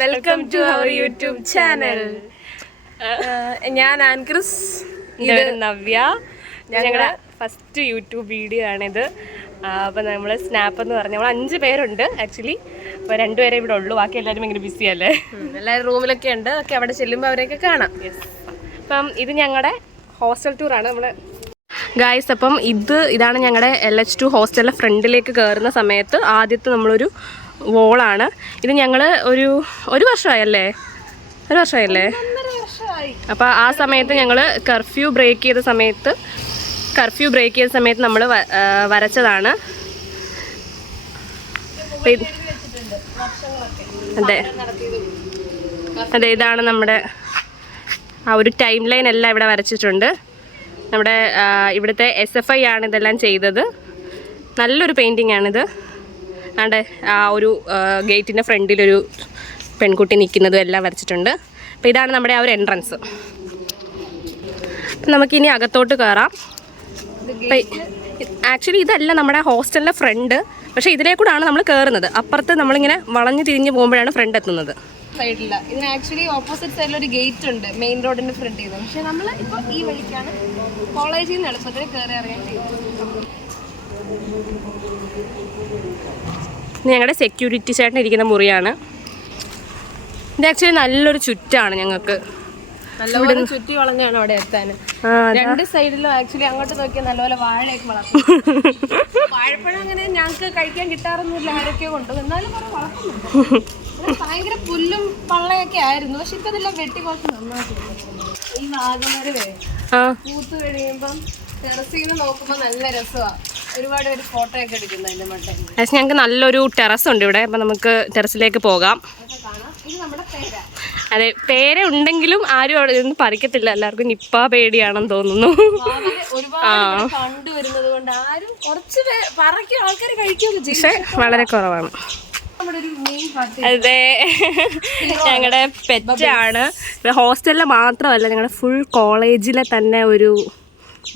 Welcome to our YouTube channel. ഞാൻ ആൻക്രിസ്, നവ്യ. ഞങ്ങളുടെ ഫസ്റ്റ് യൂട്യൂബ് വീഡിയോ ആണിത്. അപ്പോൾ നമ്മൾ സ്നാപ്പ് എന്ന് പറഞ്ഞാൽ നമ്മൾ 5 പേരുണ്ട് ആക്ച്വലി. അപ്പോൾ 2 പേരെ ഇവിടെ ഉള്ളൂ, ബാക്കി എല്ലാവരും ഭയങ്കര ബിസി അല്ലേ. എല്ലാവരും റൂമിലൊക്കെ ഉണ്ട്. ഒക്കെ അവിടെ ചെല്ലുമ്പോൾ അവരെയൊക്കെ കാണാം. അപ്പം ഇത് ഞങ്ങളുടെ ഹോസ്റ്റൽ ടൂറാണ് നമ്മൾ ഗായ്സ്. അപ്പം ഇതാണ് ഞങ്ങളുടെ LH2 ഹോസ്റ്റലിലെ ഫ്രണ്ടിലേക്ക് കയറുന്ന സമയത്ത് ആദ്യത്തെ നമ്മളൊരു വോളാണ് ഇത്. ഞങ്ങൾ ഒരു വർഷമായല്ലേ, അപ്പോൾ ആ സമയത്ത് ഞങ്ങൾ കർഫ്യൂ ബ്രേക്ക് ചെയ്ത സമയത്ത് നമ്മൾ വരച്ചതാണ്. അതെ, ഇതാണ് നമ്മുടെ ആ ഒരു ടൈം ലൈൻ എല്ലാം ഇവിടെ വരച്ചിട്ടുണ്ട്. നമ്മുടെ ഇവിടുത്തെ SFI ആണ് ഇതെല്ലാം ചെയ്തത്. നല്ലൊരു പെയിൻറ്റിംഗ് ആണിത്. ആണ്ടെ ആ ഒരു ഗേറ്റിൻ്റെ ഫ്രണ്ടിലൊരു പെൺകുട്ടി നിൽക്കുന്നതും എല്ലാം വരച്ചിട്ടുണ്ട്. അപ്പോൾ ഇതാണ് നമ്മുടെ ആ ഒരു എൻട്രൻസ്. അപ്പം നമുക്കിനി അകത്തോട്ട് കയറാം. ആക്ച്വലി ഇതല്ല നമ്മുടെ ഹോസ്റ്റലിൻ്റെ ഫ്രണ്ട്, പക്ഷേ ഇതിലേക്കൂടാണ് നമ്മൾ കയറുന്നത്. അപ്പുറത്ത് നമ്മളിങ്ങനെ വളഞ്ഞ് തിരിഞ്ഞ് പോകുമ്പോഴാണ് ഫ്രണ്ട് എത്തുന്നത്. സൈഡില്ല, ഇതിന് ആക്ച്വലി ഓപ്പോസിറ്റ് സൈഡിൽ ഒരു ഗേറ്റ് ഉണ്ട് മെയിൻ റോഡിന്റെ ഫ്രണ്ടിൽ നിന്ന്. പക്ഷെ നമ്മൾ ഇപ്പോൾ ഈ വഴിക്കാണ് കോളേജിൽ നിന്ന് എളുപ്പത്തിൽ കയറി അറിയാൻ ചെയ്യുന്നത്. ഞങ്ങളുടെ സെക്യൂരിറ്റി ചേട്ടൻ ഇരിക്കുന്ന മുറിയാണ് ഇത്. ആക്ച്വലി നല്ലൊരു ചുറ്റാണ് ഞങ്ങൾക്ക്, നല്ലപോലെ ചുറ്റി വളഞ്ഞാണ് അവിടെ എത്താൻ. 2 സൈഡിലും ആക്ച്വലി അങ്ങോട്ട് നോക്കിയാൽ നല്ലപോലെ വാഴയൊക്കെ വളർത്തും. വാഴപ്പഴം അങ്ങനെ ഞങ്ങൾക്ക് കഴിക്കാൻ കിട്ടാറൊന്നുമില്ല, ആരൊക്കെ കൊണ്ടു. എന്നാലും കുറെ വളർത്തുന്നുണ്ട്. ഭയങ്കര പുല്ലും പള്ളയൊക്കെ ആയിരുന്നു, പക്ഷെ ഇപ്പൊ ഇതെല്ലാം വെട്ടി കുറച്ച് നന്നാക്കി. ഈ വാഗമരവേ പൂത്ത് കഴിയുമ്പം ടെറസിൽ നിന്ന് നോക്കുമ്പോൾ നല്ല രസമാണ്. ഒരുപാട് പേര് ഫോട്ടോ ഒക്കെ എടുക്കുന്നു അതിന്റെ മട്ടൻ. ഞങ്ങൾക്ക് നല്ലൊരു ടെറസ് ഉണ്ട് ഇവിടെ. അപ്പം നമുക്ക് ടെറസിലേക്ക് പോകാം. ഇത് നമ്മുടെ പേര. അതെ, പേര ഉണ്ടെങ്കിലും ആരും അവിടെ നിന്ന് പറിക്കത്തില്ല. എല്ലാവർക്കും നിപ്പ പേടിയാണെന്ന് തോന്നുന്നു. ഒരുപാട് കണ്ടുവരുന്നത് കൊണ്ട് ആരും കുറച്ച് പറക്കി ആൾക്കാർ കഴിക്കുകയൊക്കെ ചെയ്യും, പക്ഷെ വളരെ കുറവാണ്. അതെ, ഞങ്ങളുടെ പെറ്റാണ്. ഹോസ്റ്റലിൽ മാത്രമല്ല, ഞങ്ങളുടെ ഫുൾ കോളേജിലെ തന്നെ ഒരു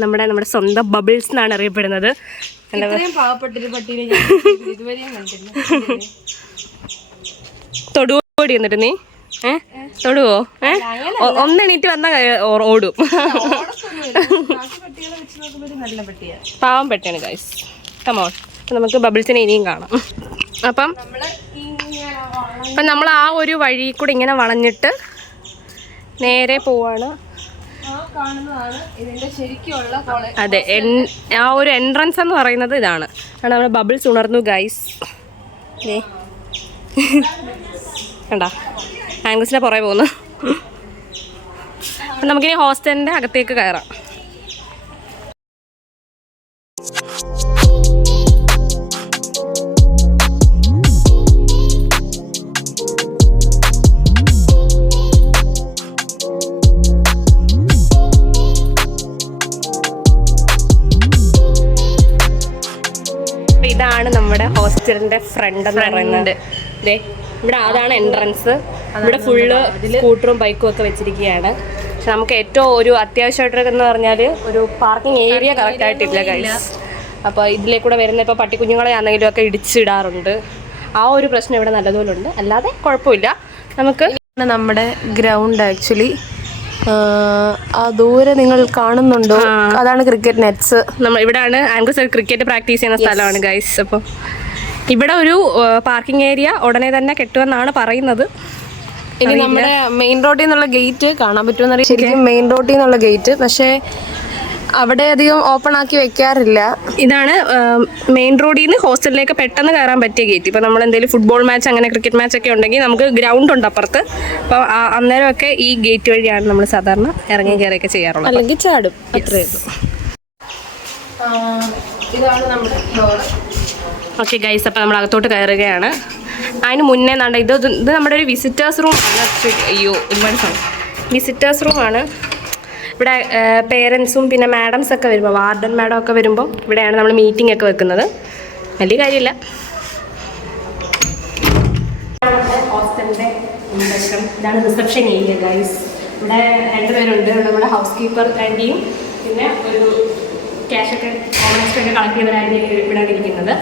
നമ്മുടെ സ്വന്തം ബബിൾസ് എന്നാണ് അറിയപ്പെടുന്നത്. പാവപ്പെട്ടൊരു പട്ടിയെ ഇതുവരെയും കണ്ടില്ല. തൊടുവോടി എന്നിട്ട് നീ തൊടുവോ? ഒന്നെണീറ്റ് വന്നാൽ ഓടും. പാവം പെട്ടിയാണ് ഗൈസ്. കമോൺ, നമുക്ക് ബബിൾസിനെ ഇനിയും കാണാം. അപ്പം നമ്മൾ ആ ഒരു വഴി കൂടെ ഇങ്ങനെ വളഞ്ഞിട്ട് നേരെ പോവാണ്. അതെ, ആ ഒരു എൻട്രൻസ് എന്ന് പറയുന്നത് ഇതാണ്. നമ്മുടെ ബബിൾസ് ഉണർന്നു ഗൈസ്. കണ്ടാ, ആംഗിൾസിൻ്റെ പുറകെ പോകുന്നു. അപ്പം നമുക്കിനി ഹോസ്റ്റലിൻ്റെ അകത്തേക്ക് കയറാം. ഇതാണ് നമ്മുടെ ഹോസ്റ്റലിന്റെ ഫ്രണ്ട് എന്ന് പറയുന്നത്. ഇവിടെ അതാണ് എൻട്രൻസ്. ഇവിടെ ഫുള്ള് സ്കൂട്ടറും ബൈക്കും ഒക്കെ വെച്ചിരിക്കുകയാണ്. പക്ഷെ നമുക്ക് ഏറ്റവും ഒരു അത്യാവശ്യമായിട്ടെന്ന് പറഞ്ഞാൽ ഒരു പാർക്കിംഗ് ഏരിയ കറക്റ്റ് ആയിട്ടില്ല ഗൈസ്. അപ്പോൾ ഇതിലേക്കൂടെ വരുന്ന ഇപ്പോൾ പട്ടിക്കുഞ്ഞുങ്ങളെ ആണെങ്കിലും ഒക്കെ ഇടിച്ചിടാറുണ്ട്. ആ ഒരു പ്രശ്നം ഇവിടെ നല്ലതുപോലെ ഉണ്ട്, അല്ലാതെ കുഴപ്പമില്ല. നമുക്ക് നമ്മുടെ ഗ്രൗണ്ട് ആക്ച്വലി ആ ദൂരെ നിങ്ങൾ കാണുന്നുണ്ടോ? അതാണ് ക്രിക്കറ്റ് നെറ്റ്സ്. ഇവിടെയാണ് ആൻഗസ് ക്രിക്കറ്റ് പ്രാക്ടീസ് ചെയ്യുന്ന സ്ഥലമാണ് ഗൈസ്. അപ്പോൾ ഇവിടെ ഒരു പാർക്കിംഗ് ഏരിയ ഉടനെ തന്നെ കെട്ടുമെന്നാണ് പറയുന്നത്. ഇനി നമ്മുടെ മെയിൻ റോഡിൽ നിന്നുള്ള ഗേറ്റ് കാണാൻ പറ്റുമെന്നറിയാം. ശരിക്കും മെയിൻ റോഡിൽ നിന്നുള്ള ഗേറ്റ്, പക്ഷേ അവിടെ അധികം ഓപ്പൺ ആക്കി വെക്കാറില്ല. ഇതാണ് മെയിൻ റോഡിൽ നിന്ന് ഹോസ്റ്റലിലേക്ക് പെട്ടെന്ന് കയറാൻ പറ്റിയ ഗേറ്റ്. ഇപ്പോൾ നമ്മൾ എന്തെങ്കിലും ഫുട്ബോൾ മാച്ച് അങ്ങനെ ക്രിക്കറ്റ് മാച്ച് ഒക്കെ ഉണ്ടെങ്കിൽ നമുക്ക് ഗ്രൗണ്ട് ഉണ്ട് അപ്പുറത്ത്. അപ്പോൾ അന്നേരമൊക്കെ ഈ ഗേറ്റ് വഴിയാണ് നമ്മൾ സാധാരണ ഇറങ്ങി കയറിയൊക്കെ ചെയ്യാറുള്ളത്. അല്ലെങ്കിൽ ചാടും, അത്രയേ ഉള്ളൂ. ഇതാണ് നമ്മുടെ ഫ്ലോർ. ഓക്കെ ഗൈസ്, അപ്പോൾ നമ്മൾ അകത്തോട്ട് കയറുകയാണ്. അതിന് മുന്നേ ഇത് നമ്മുടെ ഒരു വിസിറ്റേഴ്സ് റൂമാണ്. അയ്യോ, ഒരുപാട് സമയം. വിസിറ്റേഴ്സ് റൂമാണ്. ഇവിടെ പേരൻസും പിന്നെ മാഡംസ് ഒക്കെ വരുമ്പോൾ, വാർഡൻ മാഡം ഒക്കെ വരുമ്പോൾ ഇവിടെയാണ് നമ്മൾ മീറ്റിംഗ് ഒക്കെ വെക്കുന്നത്. വലിയ കാര്യമില്ല. ഹോസ്റ്റലിൻ്റെ ഇതാണ് റിസപ്ഷൻ ഏരിയ ഗൈസ്. ഇവിടെ 2 പേരുണ്ട്. നമ്മുടെ ഹൗസ് കീപ്പർ ആൻറ്റിയും പിന്നെ ഒരു ക്യാഷൊക്കെ ഓണേഴ്സൊക്കെ കളക്ട് ചെയ്ത ആൻറ്റി ഇവിടെയാണ് ഇരിക്കുന്നത്.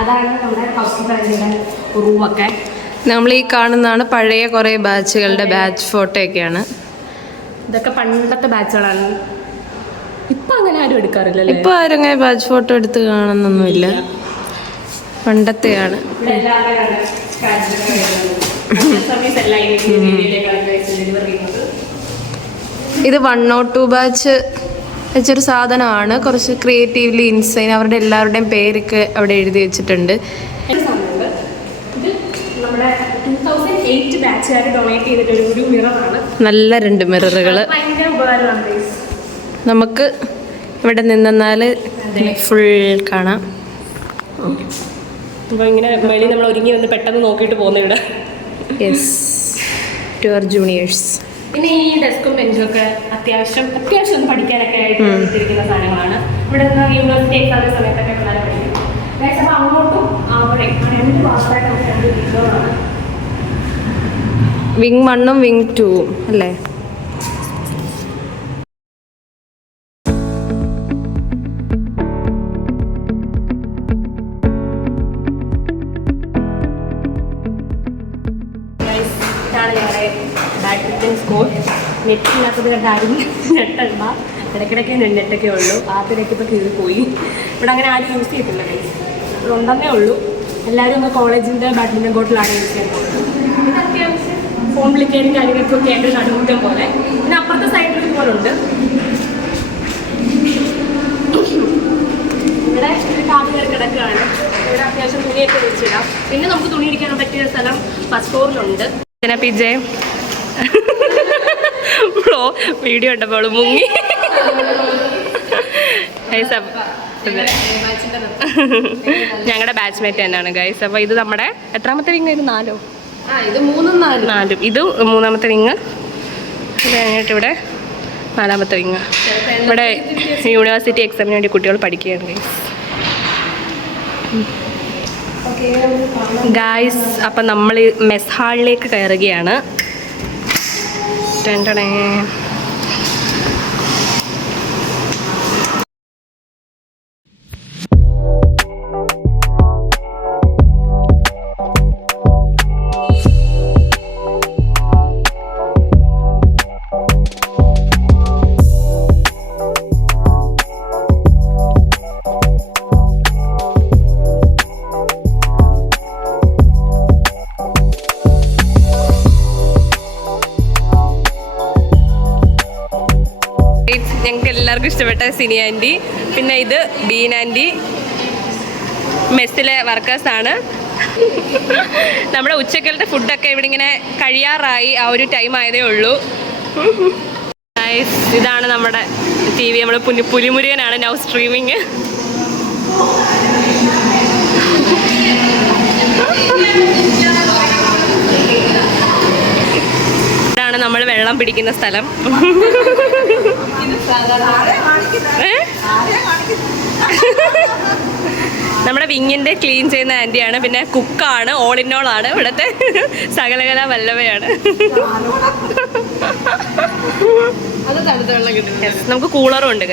അതാണ് നമ്മുടെ ഹൗസ് കീപ്പർ ആൻറ്റിയുടെ റൂമൊക്കെ. നമ്മൾ ഈ കാണുന്നതാണ് പഴയ കുറേ ബാച്ചുകളുടെ ബാച്ച് ഫോട്ടോ ഒക്കെയാണ്. ഇതൊക്കെ പണ്ടത്തെ ബാച്ചുകളാണ്. ഇപ്പൊ അങ്ങനെ ആരും എടുക്കാറില്ലല്ലോ. ഇപ്പൊ ആരും അങ്ങനെ ബാച്ച് ഫോട്ടോ എടുത്ത് കാണുന്നൊന്നുമില്ല, പണ്ടത്തെയാണ്. ഇത് 102 ബാച്ച് വെച്ചൊരു സാധനമാണ്. കുറച്ച് ക്രിയേറ്റീവ്ലി ഇൻസൈൻ. അവരുടെ എല്ലാവരുടെയും പേരൊക്കെ അവിടെ എഴുതി വെച്ചിട്ടുണ്ട്. നല്ല 2 മിററുകൾ. നമുക്ക് ഇവിടെ നിന്നാൽ ഫുൾ കാണാം. അപ്പോൾ ഇങ്ങനെ വെളി നമ്മൾ ഒരുങ്ങി വന്ന് പെട്ടെന്ന് നോക്കിയിട്ട് പോകുന്ന ഇവിടെ. Yes, to our juniors. പിന്നെ ഈ ഡെസ്കും ബെഞ്ചും ഒക്കെ അത്യാവശ്യം ഒന്ന് പഠിക്കാനൊക്കെ ആയിട്ട് ഇട്ടിരിക്കുന്ന സാധനങ്ങളാണ്. ഇവിടെ നിന്ന് യൂണിവേഴ്സിറ്റി എക്സാമിൻ്റെ സമയത്തൊക്കെ പിള്ളേരെ പഠിക്കും. അപ്പോൾ അങ്ങോട്ടും അവിടെ 2 ഭാഗത്തായിട്ട് നമുക്ക് 2 വിൻഡോകളാണ്. വിങ് 1ഉം വിങ് 2ഉം അല്ലേ? ഇതാണ് ഞങ്ങളുടെ ബാഡ്മിൻ്റൺ സ്കോട്ട്. നെറ്റിനകത്ത് കണ്ടാരും നെട്ടണ്ട, ഇടയ്ക്കിടയ്ക്ക് നെറ്റൊക്കെ ഉള്ളൂ. ആദ്യത്തിലേക്ക് ഇപ്പോൾ കീറിപ്പോയി. ഇവിടെ അങ്ങനെ ആരും യൂസ് ചെയ്തിട്ടില്ല. ഇവിടെ ഉണ്ടെന്നേ ഉള്ളൂ. എല്ലാവരും ഒന്ന് കോളേജിൻ്റെ ബാഡ്മിൻ്റൺ കോർട്ടിലാണ് യൂസ് ചെയ്യുന്നത്. ഇത് അത്യാവശ്യം ഫോൺ വിളിക്കാനും കാര്യങ്ങൾക്കൊക്കെ ആയിട്ട് നടുമുറ്റം പോലെ. പിന്നെ അപ്പുറത്തെ സൈഡിൽ ഇതുപോലെ ഉണ്ട്. ഇവിടെ ഒരു കാട് കയറി കിടക്കുകയാണ്. ഇവിടെ അത്യാവശ്യം തുണിയൊക്കെ വെച്ചിടാം. പിന്നെ നമുക്ക് തുണി ഇടിക്കാൻ പറ്റിയ സ്ഥലം ഫസ്റ്റ് ഫ്ലോറിലുണ്ട്. പിജെ വീഡിയോ ഉണ്ടപ്പോൾ മുങ്ങി. ഞങ്ങളുടെ ബാച്ച്മേറ്റ് തന്നെയാണ് ഗൈസ്. അപ്പോൾ ഇത് നമ്മുടെ എത്രാമത്തെ വിങ്? ഇത് 4. ഇത് 3ഉം 4ഉം. ഇത് 3ാമത്തെ വിങ്. ഇത് കഴിഞ്ഞിട്ട് ഇവിടെ 4ാമത്തെ വിങ്. ഇവിടെ യൂണിവേഴ്സിറ്റി എക്സാമിന് വേണ്ടി കുട്ടികൾ പഠിക്കുകയാണ് ഗൈസ്. അപ്പം നമ്മൾ മെസ് ഹാളിലേക്ക് കയറുകയാണ്. ഞങ്ങൾക്ക് എല്ലാവർക്കും ഇഷ്ടപ്പെട്ട സിനി ആൻറ്റി. പിന്നെ ഇത് ബീൻ ആൻറ്റി, മെസ്സിലെ വർക്കേഴ്സാണ്. നമ്മുടെ ഉച്ചക്കലത്തെ ഫുഡൊക്കെ ഇവിടെ ഇങ്ങനെ കഴിയാറായി. ആ ഒരു ടൈം ആയതേ ഉള്ളൂ. ഇതാണ് നമ്മുടെ TV. നമ്മൾ പുലിമുരുകനാണ് നൗ സ്ട്രീമിങ്. ഇതാണ് നമ്മൾ വെള്ളം പിടിക്കുന്ന സ്ഥലം. നമ്മുടെ വിങ്ങിൻ്റെ ക്ലീൻ ചെയ്യുന്ന ആൻറ്റിയാണ്. പിന്നെ കുക്കാണ്, ഓൾ ഇൻ ഓൾ ആണ്. ഇവിടുത്തെ സകലകല വല്ലഭയാണ്. നമുക്ക് കൂളറും ഉണ്ട്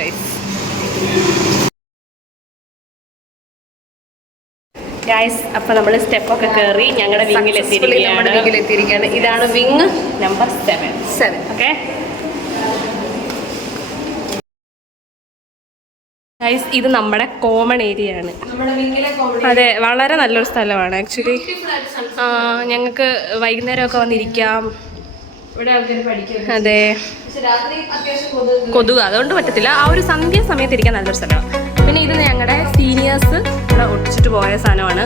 ഗൈസ്. അപ്പൊ നമ്മൾ സ്റ്റെപ്പൊക്കെ കയറി ഞങ്ങളുടെ വിങ്ങിലെത്തിയിരിക്കുകയാണ്. ഇതാണ് വിങ് നമ്പർ 7. ഓക്കെ ഗൈസ്, ഇത് നമ്മുടെ കോമൺ ഏരിയ ആണ്. അതെ, വളരെ നല്ലൊരു സ്ഥലമാണ് ആക്ച്വലി. ഞങ്ങൾക്ക് വൈകുന്നേരമൊക്കെ വന്നിരിക്കാം. അതെ, കൊതുക് അതുകൊണ്ട് പറ്റത്തില്ല. ആ ഒരു സന്ധ്യ സമയത്ത് ഇരിക്കാൻ നല്ലൊരു സ്ഥലമാണ്. പിന്നെ ഇത് ഞങ്ങളുടെ സീനിയേഴ്സ് ഇവിടെ ഒട്ടിച്ചിട്ട് പോയ സാധനമാണ്.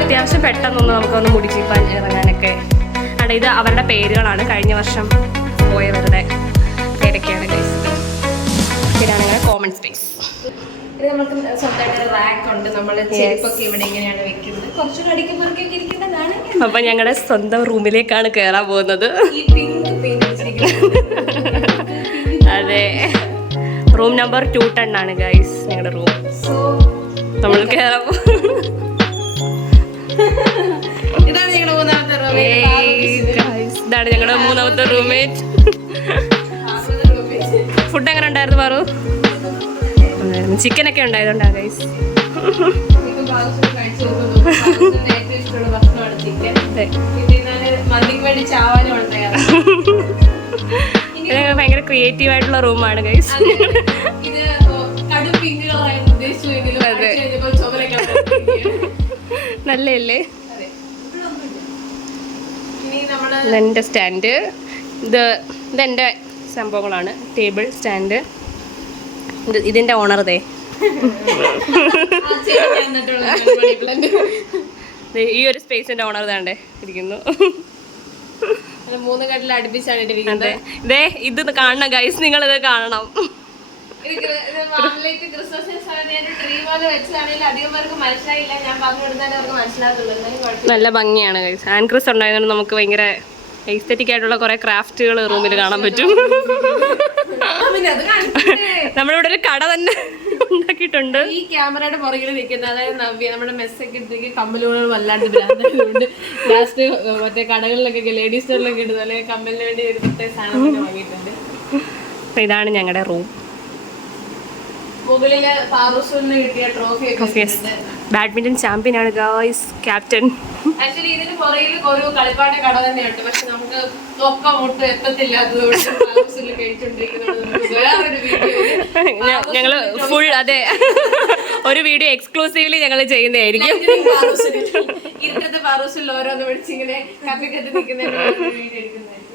അത്യാവശ്യം പെട്ടെന്നൊന്ന് നമുക്കൊന്ന് മുടിച്ചിപ്പാൻ ഇറങ്ങാനൊക്കെ. അവിടെ ഇത് അവരുടെ പേരുകളാണ്, കഴിഞ്ഞ വർഷം പോയവരുടെ പേരൊക്കെയാണ് ഗൈസ്. ഇതാണ് ഞങ്ങളുടെ കോമൺ സ്പേസ്. ഇത് നമുക്ക് സ്വന്തമായിട്ട് റാക്ക് ഉണ്ട്. നമ്മൾ ചെരുപ്പൊക്കെ ഇവിടെ ഇങ്ങനെയാണ് വെക്കുന്നത്. കുറച്ചുകൂടി അടിക്ക് പുറക്കൊക്കെ ഇരിക്കേണ്ടതാണ്. അപ്പൊ ഞങ്ങളുടെ സ്വന്തം റൂമിലേക്കാണ് കയറാൻ പോകുന്നത്. അതെ, റൂം നമ്പർ 210 ആണ് ഗൈസ് ഞങ്ങളുടെ റൂം. നമ്മൾ കയറാൻ ഇതാണ് ഞങ്ങളുടെ 3ാമത്തെ റൂം. ഇതാണ് ഞങ്ങളുടെ 3ാമത്തെ റൂംമേറ്റ്. ഫുഡ് എങ്ങനെ ഉണ്ടായിരുന്നു പാറു? ചിക്കനൊക്കെ ഉണ്ടായതുകൊണ്ടാണ് ഗൈസ്. ഭയങ്കര ക്രിയേറ്റീവ് ആയിട്ടുള്ള റൂമാണ് ഗൈസ്. നല്ലല്ലേ? ഇതെൻ്റെ സ്റ്റാൻഡ്, ഇതെൻ്റെ സംഭവങ്ങളാണ്. Table, stand. ഇതിൻ്റെ ഓണർ ദേ ഈ ഒരു സ്പേസിന്റെ ഓണർ താണ്ടേ ഇരിക്കുന്നു. 3 കട്ടിൽ അടുപ്പിച്ചാണ് ഇട്ടിരിക്കുന്നത്. ഇതേ ഇത് കാണണം ഗൈസ്, നിങ്ങൾ ഇത് കാണണം. നല്ല ഭംഗിയാണ് ഗൈസ്. ഹാൻഡ് ക്രിസ് ഉണ്ടായതുകൊണ്ട് നമുക്ക് ഭയങ്കര എസ്തെറ്റിക് ആയിട്ടുള്ള കുറെ ക്രാഫ്റ്റുകൾ റൂമിൽ കാണാൻ പറ്റും. നമ്മളിവിടെ ഒരു കട തന്നെ ഉണ്ടാക്കിയിട്ടുണ്ട്. ഈ ക്യാമറയുടെ പുറകിൽ നിൽക്കുന്ന അതായത് നവ്യ നമ്മുടെ മെസ്സൊക്കെ ഇട്ടിരിക്കും കമ്മലുകൾ വല്ലാണ്ട് ഭ്രാന്തുണ്ട്. ലാസ്റ്റ് മറ്റേ കടകളിലൊക്കെ ലേഡീസ് സ്റ്റോറിലൊക്കെ ഇടുന്നത് അല്ലെങ്കിൽ കമ്മലിന് വേണ്ടി ഒരു പ്രത്യേക സാധനം വാങ്ങിയിട്ടുണ്ട്. ഇതാണ് ഞങ്ങളുടെ റൂം. മുകളില് പാറൂസിന് കിട്ടിയ ട്രോഫി. ബാഡ്മിന്റൺ ചാമ്പ്യൻ ആണ് ഗായ്സ്, ക്യാപ്റ്റൻ. ആക്ച്വലി ഇതിന് പുറകിൽ ഒരു കളിപ്പാട്ട കട തന്നെയുണ്ട്. പക്ഷെ നമുക്ക് തൊക്ക മുട്ട് എത്തത്തില്ലാത്തതുകൊണ്ട് പാറൂസിൽ കഴിച്ചോണ്ടിരിക്കുന്നതുകൊണ്ട് വേറൊരു വീഡിയോ ഞങ്ങള് ഫുൾ അതെ ഒരു വീഡിയോ എക്സ്ക്ലൂസീവ്ലി ഞങ്ങൾ ചെയ്യുന്നതായിരിക്കും. ഇന്നത്തെ പാറൂസിൽ ഓരോന്ന് പിടിച്ചിങ്ങനെ കത്തി കത്തി നിൽക്കുന്ന വീഡിയോ എടുക്കുന്നതായിരിക്കും.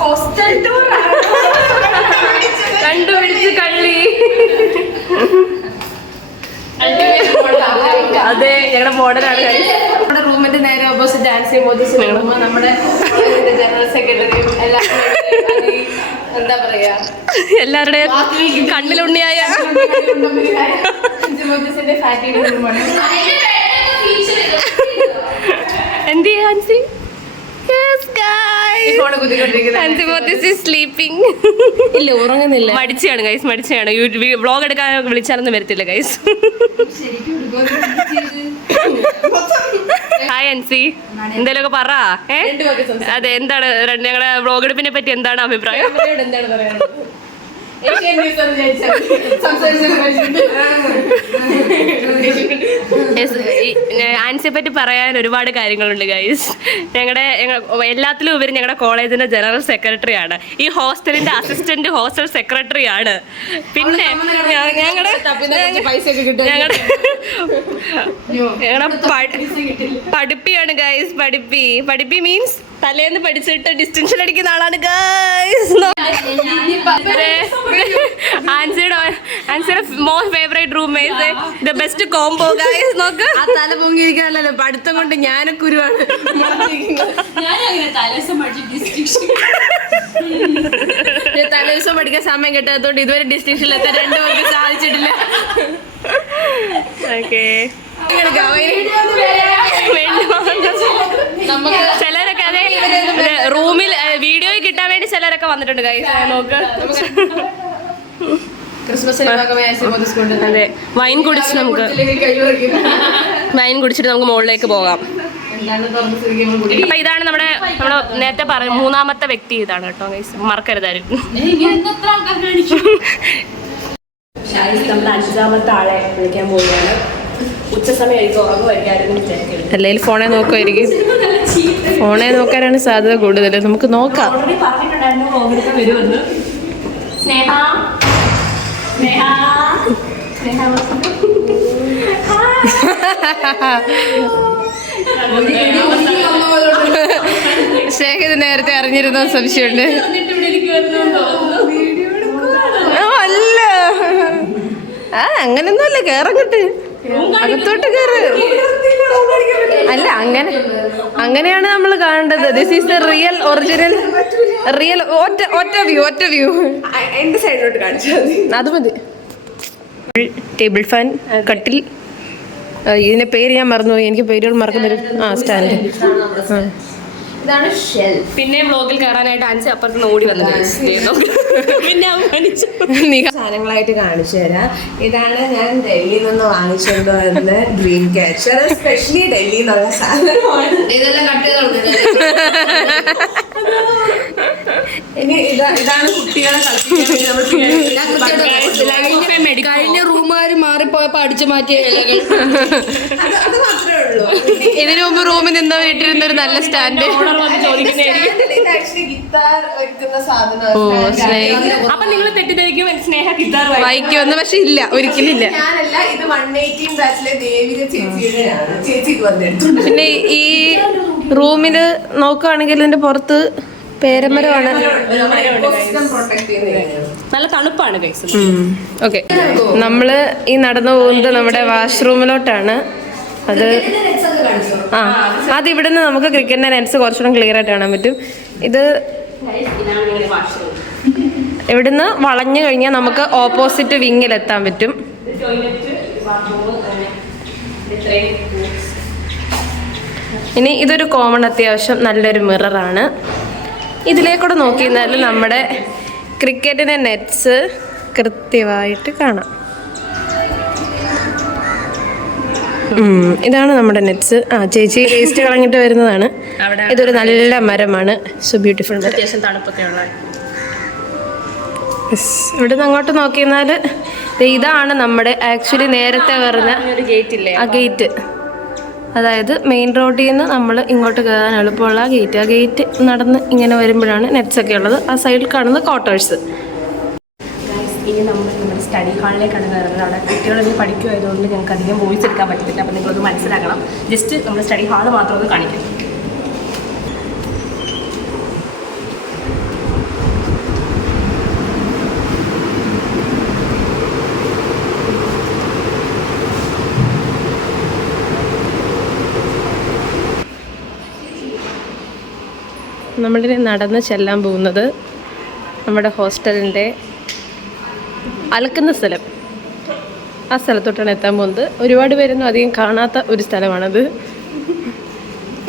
ഹോസ്റ്റൽ ടൂർ കണ്ടുപിടിച്ച് കള്ളി. അതെ ഞങ്ങളുടെ മോഡലാണ്. നമ്മുടെ റൂമിന്റെ നേരെ ഓപ്പോസിറ്റ് ഡാൻസ് റൂം, നമ്മുടെ ജനറൽ സെക്രട്ടറിയും എന്താ പറയാ എല്ലാവരുടെയും കണ്ണിലുണ്ണിയായ എന്ത് ഹാൻസി? ഇല്ല ഉറങ്ങുന്നില്ല, മടിച്ചാണ് ഗൈസ്, മടിച്ചാണ്. വ്ളോഗ് എടുക്കാൻ വിളിച്ചാലൊന്നും വരത്തില്ല ഗൈസ്. ഹായ് അൻസി, എന്തേലൊക്കെ പറ. അതെ എന്താണ് ഞങ്ങളുടെ വ്ളോഗ് എടുപ്പിനെ പറ്റി എന്താണ് അഭിപ്രായം? എന്താണ് പറയാ? ആൻസിയെ പറ്റി പറയാൻ ഒരുപാട് കാര്യങ്ങളുണ്ട് ഗൈസ്. ഞങ്ങളുടെ എല്ലാത്തിലും ഉപരി ഞങ്ങളുടെ കോളേജിന്റെ ജനറൽ സെക്രട്ടറി ആണ്. ഈ ഹോസ്റ്റലിന്റെ അസിസ്റ്റന്റ് ഹോസ്റ്റൽ സെക്രട്ടറി ആണ്. പിന്നെ ഞങ്ങളുടെ പഠിപ്പിയാണ് ഗൈസ്. പഠിപ്പി മീൻസ് തലേന്ന് പഠിച്ചിട്ട് ഡിസ്റ്റിങ്ഷൻ അടിക്കുന്ന ആളാണ് ഗൈസ്. ആൻസിയുടെ most favourite roommate, the best combo guys. നോക്ക് ആ തല പൊങ്ങിയിരിക്കാനല്ലോ പഠിത്തം കൊണ്ട് ഞാനക്കുരുവാണ്. തലേദിവസം പഠിക്കാൻ സമയം കിട്ടാത്തതുകൊണ്ട് ഇതുവരെ ഡിസ്റ്റിങ്ഷനിൽ എത്താൻ 2 പേർക്ക് സാധിച്ചിട്ടില്ല. ചിലരൊക്കെ അതെ റൂമിൽ വീഡിയോയിൽ കിട്ടാൻ വേണ്ടി ചിലരൊക്കെ വന്നിട്ടുണ്ട് ഗൈസ്. നോക്ക് അതെ വൈൻ കുടിച്ച് നമുക്ക് മുകളിലേക്ക് പോകാം. അപ്പൊ ഇതാണ് നമ്മുടെ നേരത്തെ പറഞ്ഞ 3ാമത്തെ വ്യക്തി. ഇതാണ് കേട്ടോ ഗൈസ്, മറക്കരുതായിരുന്നു. നമ്മുടെ 5ാമത്തെ ആളെ വിളിക്കാൻ പോവുകയാണ്. ഉച്ച സമയമായിരിക്കും, ഉറങ്ങുമായിരിക്കും. അല്ലെങ്കിൽ ഫോണെ നോക്കുമായിരിക്കും. ഫോണെ നോക്കാനാണ് സാധ്യത കൂടുതൽ. നമുക്ക് നോക്കാം. വരുമെന്ന് സ്നേഹ സ്നേഹിത് നേരത്തെ അറിഞ്ഞിരുന്ന സംശയമുണ്ട്. അല്ല അങ്ങനൊന്നുമല്ല, കേറങ്ങട്ട് അകത്തോട്ട് കയറ്. അല്ല അങ്ങനെയാണ് നമ്മൾ കാണേണ്ടത്. This is the real original real. ഒറ്റ വ്യൂ എന്റെ സൈഡിലോട്ട് കാണിച്ചാൽ അത് മതി. ടേബിൾ ഫാൻ, കട്ടിൽ, ഇതിന്റെ പേര് ഞാൻ മറന്നുപോയി. എനിക്ക് പേരുകൾ മറക്കുന്നൊരു സ്റ്റാൻഡ്. ഇതാണ് ഷെൽ. പിന്നെ വ്ളോഗിൽ കയറാനായിട്ട് ആൻസി അപ്പുറത്ത് ഓടി വന്നത് പിന്നെ സാധനങ്ങളായിട്ട് കാണിച്ചു തരാം. ഇതാണ് ഞാൻ ഡൽഹിയിൽ നിന്ന് വാങ്ങിച്ചുകൊണ്ട് വന്ന ഡ്രീം ക്യാച്ചർ. സ്പെഷ്യലി ഡൽഹിയിൽ നിന്നുള്ള സാധനമാണ്. ഇതെല്ലാം കട്ട് ചെയ്ത് ഇതാണ് കുട്ടികളെ കഴിഞ്ഞ റൂമുകാര് മാറിപ്പോയപ്പോ അടിച്ചു മാറ്റിയ ഇലകൾ. അത് മാത്രമേ ഉള്ളൂ. ഇതിനു മുമ്പ് റൂമിൽ നിന്ന് ഇട്ടിരുന്ന ഒരു നല്ല സ്റ്റാൻഡ്. ഗിത്താർ വെക്കുന്ന സാധനം. അപ്പൊ നിങ്ങൾ തെറ്റിദ്ധരിക്കും സ്നേഹ ഗിത്താർ വായിക്കുമെന്ന്, പക്ഷെ ഇല്ല, ഒരിക്കലും ഇല്ല. ഞാനല്ല, ഇത് 118 ബാച്ചിലെ ദേവിക ചേച്ചിയുടെയാണ്. ചേച്ചി ഇത് വന്നെടുത്തു. പിന്നെ ഈ റൂമില് നോക്കുകയാണെങ്കിൽ ഇതിന്റെ പുറത്ത് പേരമരമാണ്. നല്ല തണുപ്പാണ് ഗൈസ്. ഓക്കെ, നമ്മള് ഈ നടന്നു പോകുന്നത് നമ്മുടെ വാഷ്റൂമിലോട്ടാണ്. അത് അതിവിടുന്ന് നമുക്ക് ക്രിക്കറ്റിന്റെ നെറ്റ്സ് കുറച്ചുകൂടെ ക്ലിയർ ആയിട്ട് കാണാൻ പറ്റും. ഇത് ഇവിടുന്ന് വളഞ്ഞു കഴിഞ്ഞാൽ നമുക്ക് ഓപ്പോസിറ്റ് വിങ്ങിലെത്താൻ പറ്റും. ഇനി ഇതൊരു കോമൺ അത്യാവശ്യം നല്ലൊരു മിററാണ്. ഇതിലേക്കൂടെ നോക്കിയിരുന്നാൽ നമ്മുടെ ക്രിക്കറ്റിന്റെ നെറ്റ്സ് കൃത്യമായിട്ട് കാണാം. ഇതാണ് നമ്മുടെ നെറ്റ്സ്. ചേച്ചി വേസ്റ്റ് കളഞ്ഞിട്ട് വരുന്നതാണ്. ഇതൊരു നല്ല മരമാണ്. So beautiful. അത്യാവശ്യം തണുപ്പൊക്കെ ഉള്ള. ഇവിടെ നിന്ന് അങ്ങോട്ട് നോക്കിയിരുന്നാൽ ഇതാണ് നമ്മുടെ ആക്ച്വലി നേരത്തെ പറഞ്ഞ ആ ഗേറ്റ്. അതായത് മെയിൻ റോഡിൽ നിന്ന് നമ്മൾ ഇങ്ങോട്ട് കയറാൻ എളുപ്പമുള്ള ആ ഗേറ്റ് നടന്ന് ഇങ്ങനെ വരുമ്പോഴാണ് നെറ്റ്സ് ഒക്കെ ഉള്ളത്. ആ സൈഡിൽ കാണുന്നത് ക്വാർട്ടേഴ്സ്. ഇനി നമ്മൾ നമ്മുടെ സ്റ്റഡി ഹാളിലേക്കാണ് കയറുന്നത്. അവിടെ കുട്ടികളൊന്നും പഠിക്കുമായതുകൊണ്ട് ഞങ്ങൾക്ക് അധികം വോയിസ് എടുക്കാൻ പറ്റത്തില്ല. അപ്പോൾ നിങ്ങളത് മനസ്സിലാക്കണം. ജസ്റ്റ് നമ്മൾ സ്റ്റഡി ഹാൾ മാത്രം ഒന്ന് കാണിക്കാം. നമ്മളിനി നടന്ന് ചെല്ലാൻ പോകുന്നത് നമ്മുടെ ഹോസ്റ്റലിൻ്റെ അലക്കുന്ന സ്ഥലം. ആ സ്ഥലത്തോട്ടാണ് എത്താൻ പോകുന്നത്. ഒരുപാട് പേരൊന്നും അധികം കാണാത്ത ഒരു സ്ഥലമാണത്.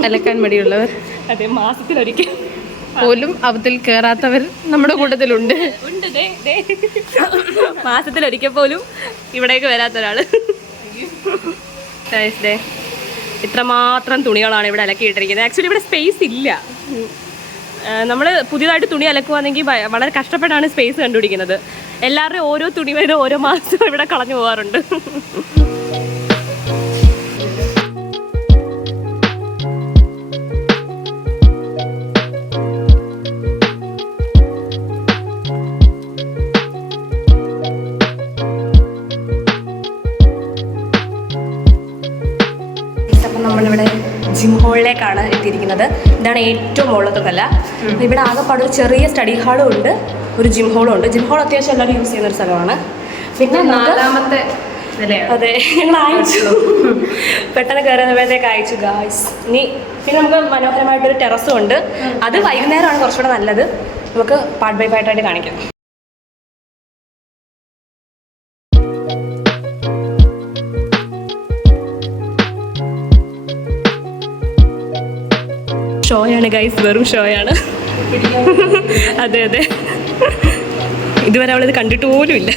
അലക്കാൻ മടിയുള്ളവർ, അതെ, മാസത്തിലൊരിക്കൽ പോലും അവത്തിൽ കയറാത്തവർ നമ്മുടെ കൂട്ടത്തിലുണ്ട്. മാസത്തിലൊരിക്കൽ പോലും ഇവിടേക്ക് വരാത്ത ഒരാൾ. ഇത്രമാത്രം തുണികളാണ് ഇവിടെ അലക്കിയിട്ടിരിക്കുന്നത്. ആക്ച്വലി ഇവിടെ സ്പേസ് ഇല്ല. നമ്മൾ പുതിയതായിട്ട് തുണി അലക്കുവാണെങ്കിൽ വളരെ കഷ്ടപ്പെട്ടാണ് സ്പേസ് കണ്ടുപിടിക്കുന്നത്. എല്ലാവരുടെയും ഓരോ തുണി വരെ ഓരോ മാസം ഇവിടെ കളഞ്ഞു പോകാറുണ്ട്. അപ്പം നമ്മളിവിടെ ജിം ഹോളിലേക്കാണ് എത്തിയിരിക്കുന്നത്. ഇതാണ് ഏറ്റവും മുകളിലത്തെ നില. ഇവിടെ ആകെപ്പാട് ഒരു ചെറിയ സ്റ്റഡി ഹാളും ഉണ്ട്, ഒരു ജിം ഹോളും ഉണ്ട്. ജിം ഹോൾ അത്യാവശ്യം എല്ലാവരും യൂസ് ചെയ്യുന്ന ഒരു സ്ഥലമാണ്. പിന്നെ 4ാമത്തെ നിലയാണ്. അതെ, ഞങ്ങൾ അയച്ചു, പെട്ടെന്ന് കയറുന്നപ്പോഴത്തേക്ക് അയച്ചു ഗായ്സ്. പിന്നെ നമുക്ക് മനോഹരമായിട്ടൊരു ടെറസും ഉണ്ട്. അത് വൈകുന്നേരമാണ് കുറച്ചുകൂടെ നല്ലത്. നമുക്ക് പാർട്ട് ബൈ പാർട്ടായിട്ട് കാണിക്കാം. ഷോയാണ് ഗൈസ്, വെറും ഷോയാണ്. അതെ അതെ, ഇതുവരെ അവളിത് കണ്ടിട്ട് പോലും ഇല്ല.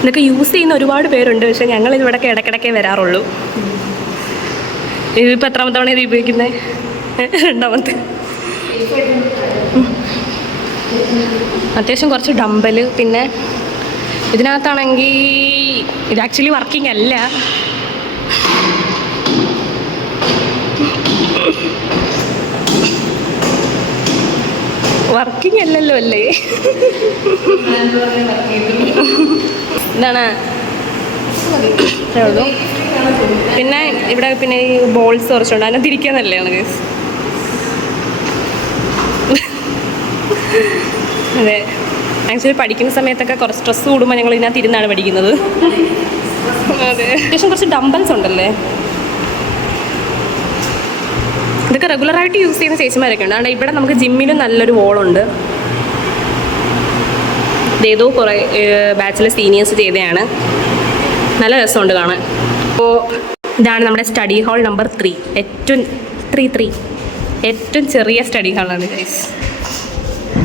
ഇതൊക്കെ യൂസ് ചെയ്യുന്ന ഒരുപാട് പേരുണ്ട്. പക്ഷെ ഞങ്ങൾ ഇവിടെയൊക്കെ ഇടയ്ക്കിടയ്ക്കേ വരാറുള്ളൂ. ഇതിപ്പോൾ എത്രാമത്തെ തവണ ഇത് ഉപയോഗിക്കുന്നത്? 2ാമത്തെ. അത്യാവശ്യം കുറച്ച് ഡമ്പല്. പിന്നെ ഇതിനകത്താണെങ്കിൽ ഇത് ആക്ച്വലി വർക്കിംഗ് അല്ല. വർക്കിംഗ് അല്ലല്ലോ അല്ലേ? ഇതാണ്. പിന്നെ ഇവിടെ പിന്നെ ഈ ബോൾസ് കുറച്ചുണ്ട്. അതിനകത്ത് ഇരിക്കാൻ നല്ലതാണ് ഗൈസ്. അതെ, ആക്ച്വലി പഠിക്കുന്ന സമയത്തൊക്കെ കുറച്ച് സ്ട്രെസ് കൂടുമ്പോൾ ഞങ്ങൾ ഇതിനകത്ത് ഇരുന്നാണ് പഠിക്കുന്നത്. അതെ, അത്യാവശ്യം കുറച്ച് ഡംബൽസ് ഉണ്ടല്ലേ. ഇതൊക്കെ റെഗുലറായിട്ട് യൂസ് ചെയ്യുന്ന ചേച്ചിമാരൊക്കെ ഉണ്ട്. അതുകൊണ്ട് ഇവിടെ നമുക്ക് ജിമ്മിലും നല്ലൊരു വോളുണ്ട്. ഇതേതോ കുറേ ബാച്ചിലെ സീനിയേഴ്സ് ചെയ്തതാണ്. നല്ല രസമുണ്ട് കാണാൻ. അപ്പോൾ ഇതാണ് നമ്മുടെ സ്റ്റഡി ഹാൾ നമ്പർ 3. ഏറ്റവും ചെറിയ സ്റ്റഡി ഹാളാണ് ഗൈസ്.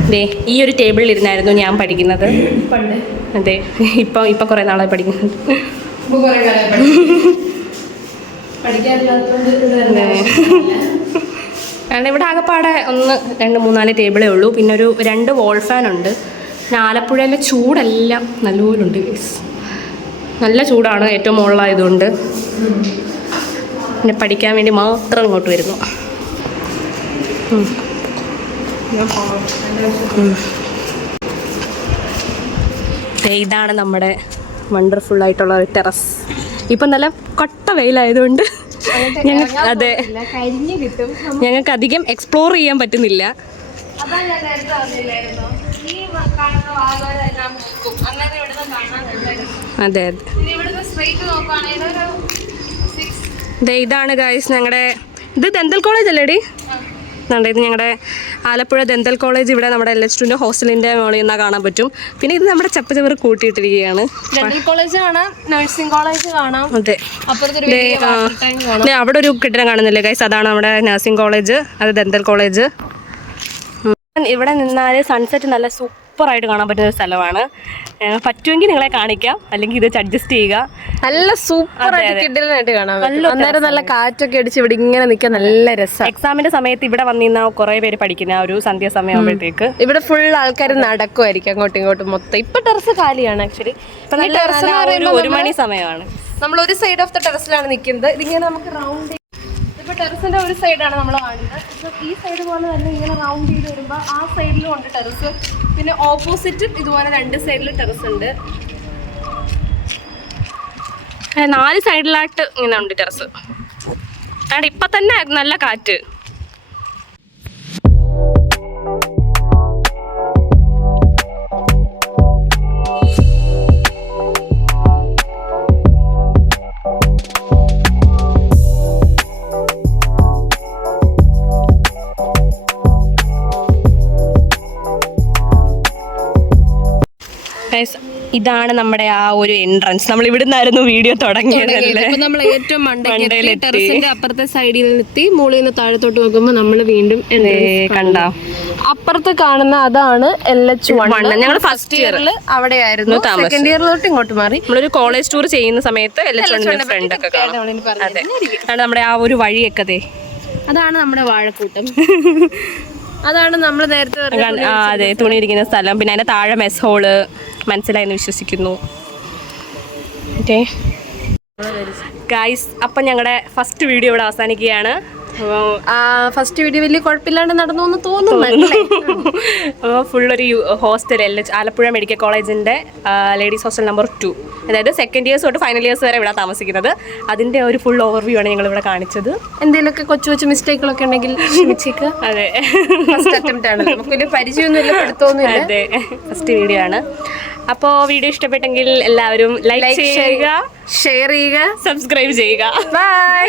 അതെ, ഈ ഒരു ടേബിളിൽ ഇരുന്നായിരുന്നു ഞാൻ പഠിക്കുന്നത്. അതെ, ഇപ്പം കുറേ നാളായി പഠിക്കുന്നത്. കാരണം ഇവിടെ ആകെപ്പാടെ 1 2 3 4 ടേബിളേ ഉള്ളൂ. പിന്നെ ഒരു 2 വോൾ ഫാൻ ഉണ്ട്. പിന്നെ ആലപ്പുഴയിലെ ചൂടെല്ലാം നല്ലപോലുണ്ട് ഗൈസ്. നല്ല ചൂടാണ് ഏറ്റവും മുകളിലായതുകൊണ്ട്. പിന്നെ പഠിക്കാൻ വേണ്ടി മാത്രം ഇങ്ങോട്ട് വരുന്നു. ഇതാണ് നമ്മുടെ വണ്ടർഫുൾ ആയിട്ടുള്ള ഒരു ടെറസ്. ഇപ്പം നല്ല കൊട്ട വെയിലായതുകൊണ്ട് അതെ ഞങ്ങൾക്ക് അധികം എക്സ്പ്ലോർ ചെയ്യാൻ പറ്റുന്നില്ല. അതെ അതെ ഇതാണ് ഗൈസ് ഞങ്ങളുടെ ഇത് ദന്തൽ കോളേജ് അല്ലേടി? ഇത് ഞങ്ങളുടെ ആലപ്പുഴ ദന്തൽ കോളേജ്. ഇവിടെ നമ്മുടെ LH2 ഹോസ്റ്റലിൻ്റെ മുകളിൽ നിന്നാൽ കാണാൻ പറ്റും. പിന്നെ ഇത് നമ്മുടെ ചപ്പച്ചവർ കൂട്ടിയിട്ടിരിക്കുകയാണ്. ഡെന്റൽ കോളേജ് കാണാം, നഴ്സിംഗ് കോളേജ് കാണാം. അതെ അവിടെ ഒരു കെട്ടിടം കാണുന്നില്ലേ ഗൈസ്? അതാണ് നമ്മുടെ നഴ്സിംഗ് കോളേജ്, അത് ദന്തൽ കോളേജ്. ഇവിടെ നിന്നാൽ സൺസെറ്റ് നല്ല സൂപ്പറായിട്ട് കാണാൻ പറ്റുന്ന ഒരു സ്ഥലമാണ്. പറ്റുമെങ്കിൽ നിങ്ങളെ കാണിക്കാം, അല്ലെങ്കിൽ ഇത് അഡ്ജസ്റ്റ് ചെയ്യുക. നല്ല സൂപ്പറായിട്ട് കിഡിലായിട്ട് കാണാൻ പറ്റും. അന്നേരം നല്ല കാറ്റൊക്കെ അടിച്ച് ഇവിടെ ഇങ്ങനെ നിൽക്കാൻ നല്ല രസം. എക്സാമിന്റെ സമയത്ത് ഇവിടെ വന്നിരുന്ന കുറേ പേര് പഠിക്കുന്ന ഒരു സന്ധ്യാസമയം ആകുമ്പോഴത്തേക്ക് ഇവിടെ ഫുൾ ആൾക്കാർ നടക്കുമായിരിക്കും അങ്ങോട്ടും ഇങ്ങോട്ടും മൊത്തം. ഇപ്പൊ ടെറസ് കാലിയാണ് ആക്ച്വലി. ഒരു മണി സമയമാണ്. നമ്മൾ ഒരു സൈഡ് ഓഫ് ദ ടെറസിലാണ് നിൽക്കുന്നത്. ഇതിങ്ങനെ നമുക്ക് റൗണ്ട് ഇപ്പൊ ടെറസിന്റെ ഒരു സൈഡാണ് നമ്മൾ കാണുന്നത്. ഇപ്പൊ ഈ സൈഡ് പോലെ തന്നെ ഇങ്ങനെ റൗണ്ട് ചെയ്ത് വരുമ്പോൾ ആ സൈഡിലും ഉണ്ട് ടെറസ്. പിന്നെ ഓപ്പോസിറ്റും ഇതുപോലെ 2 സൈഡിലും ടെറസ് ഉണ്ട്. 4 സൈഡിലായിട്ട് ഇങ്ങനെ ഉണ്ട് ടെറസ്. അവിടെ ഇപ്പൊ തന്നെ നല്ല കാറ്റ്. ഇതാണ് നമ്മുടെ ആ ഒരു എൻട്രൻസ്. നമ്മൾ ഇവിടുന്നായിരുന്നു വീഡിയോ തുടങ്ങിയതല്ലേ. നമ്മൾ ഏറ്റവും ടെറസിന്റെ അപ്പുറത്തെ സൈഡിൽ നിർത്തി മുകളിൽ നിന്ന് താഴത്തോട്ട് നോക്കുമ്പോൾ നമ്മൾ വീണ്ടും കണ്ട അപ്പുറത്ത് കാണുന്ന അതാണ് LH1. ഞങ്ങൾ ഫസ്റ്റ് ഇയറിൽ അവിടെയായിരുന്നു. സെക്കൻഡ് ഇയറിലോട്ട് ഇങ്ങോട്ട് മാറി. നമ്മളൊരു കോളേജ് ടൂർ ചെയ്യുന്ന സമയത്ത് LH1 ഫ്രണ്ട് ഒക്കെ കാണും. അതെ, നമ്മുടെ ആ ഒരു വഴിയൊക്കെ അതാണ് നമ്മുടെ വാഴക്കൂട്ടം. അതാണ് നമ്മൾ നേരത്തെ അതെ തുണി ഇരിക്കുന്ന സ്ഥലം. പിന്നെ അതിന്റെ താഴെ മെസ് ഹോള്. മനസ്സിലായെന്ന് വിശ്വസിക്കുന്നു. ഓക്കെ ഗൈസ്, അപ്പം ഞങ്ങളുടെ ഫസ്റ്റ് വീഡിയോ ഇവിടെ അവസാനിക്കുകയാണ്. ഫസ്റ്റ് വീഡിയോ വലിയ കുഴപ്പമില്ലാണ്ട് നടന്നു എന്ന് തോന്നുന്നു. ഫുള്ളൊരു ഹോസ്റ്റൽ ആലപ്പുഴ മെഡിക്കൽ കോളേജിൻ്റെ ലേഡീസ് ഹോസ്റ്റൽ നമ്പർ 2. അതായത് സെക്കൻഡ് ഇയേഴ്സ് തൊട്ട് ഫൈനൽ ഇയേഴ്സ് വരെ ഇവിടെ താമസിക്കുന്നത്. അതിൻ്റെ ഒരു ഫുൾ ഓവർവ്യൂ ആണ് ഞങ്ങൾ ഇവിടെ കാണിച്ചത്. എന്തെങ്കിലുമൊക്കെ കൊച്ചു മിസ്റ്റേക്കുകളൊക്കെ ഉണ്ടെങ്കിൽ ക്ഷമിച്ചേക്കുക. അതെ, ഫസ്റ്റ് അറ്റംപ്റ്റ് ആണ്. നമുക്ക് വലിയ പരിചയമൊന്നുമില്ല, പഠിത്തമൊന്നുമില്ല. അതെ, ഫസ്റ്റ് വീഡിയോ ആണ്. അപ്പോൾ വീഡിയോ ഇഷ്ടപ്പെട്ടെങ്കിൽ എല്ലാവരും ലൈക്ക് ചെയ്യുക, ഷെയർ ചെയ്യുക, സബ്സ്ക്രൈബ് ചെയ്യുക. ബൈ.